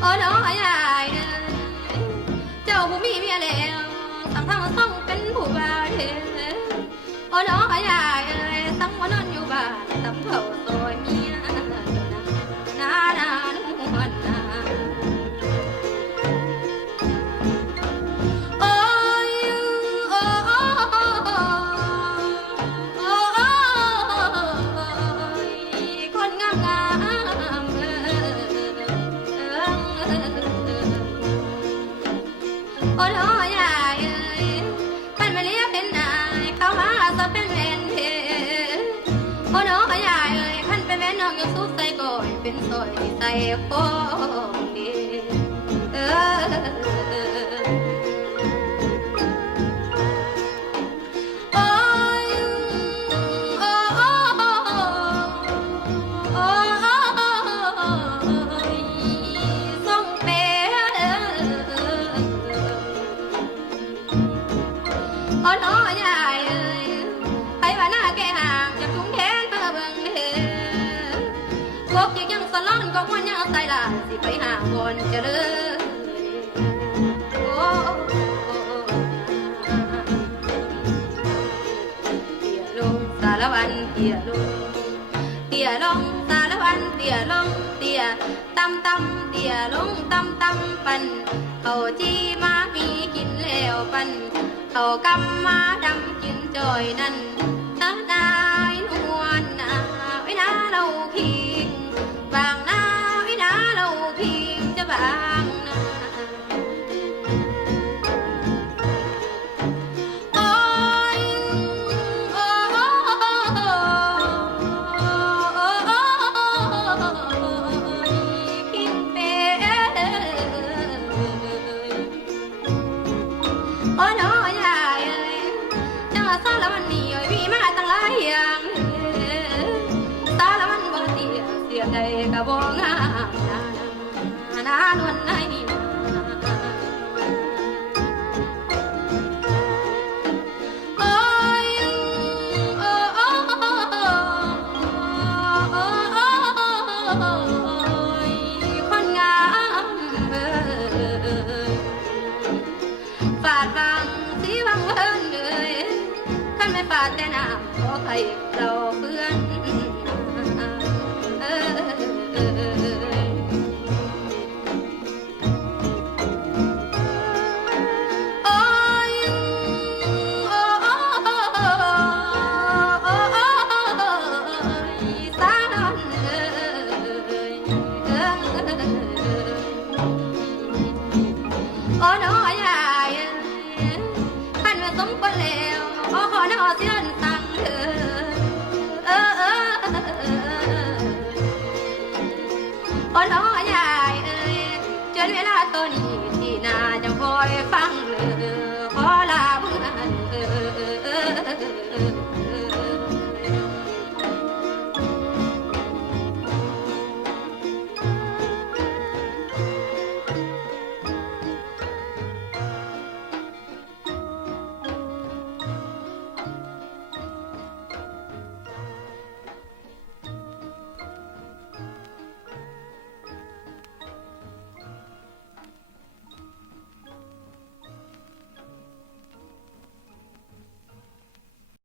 โอ้น้อยยายเจ้าผู้มีเมียแล้วสังทำต้องเป็นผู้บ่าวเด้อโอ้น้อยยายสังวันนอนอยู่บ้านทำเขาซอยเมียนานานุ่งวันนาโอ้ยโอ้โอ้คนงามงามโอ้น้อยยายขันมาเลี้ยเป็นนายเข้ามาจะเป็นแม่นเทโอ้น้อยยายขันเป็นแม่น้องยังสู้ใส่ก่อยเป็นซอยใส่ฟองดีโอ้ยโอ้โอ้โอ้ส่งเปโอ้น้อยยายไปว่าหน้าแกห่างจากทุ่งแทนมาเบิ่งเด้อกกยังสลอนกกมันยังใส่ลายสิไปหาคนเจริญโอ้เตี่ยลงสารวันเตี่ยลงเตี่ยลงสารวันเตี่ยลงเตี่ยตำตำเตี่ยลงตำตำปันเขาจีมามีกินแล้วปันเขากำมาดำกินจอยนั่นนายนวลนาไว้นาเราคิงบางนาไว้นาเราคิงจะบางนาโอ้ยโอ้คิงเป็นโอ้น้อยยายจังสารวันนี้วีมาตั้งหลายอย่างสารวันบ่เสียใดก็บ่งามนานวันไหนโอ้ยโอ้โอ้คนงามฝาดฟังสีวังเวินเลยขันไม่ฝาดแต่น้ำขอใครเราเพื่อนโอ้ยโอ้โอ้สารวันโอ้น้อยยายขันมาสมควรแล้วขอหน้าเสียนตังโอ้น้อยยายจนเวลาตัวนี้ที่นาจะคอยฟังเลย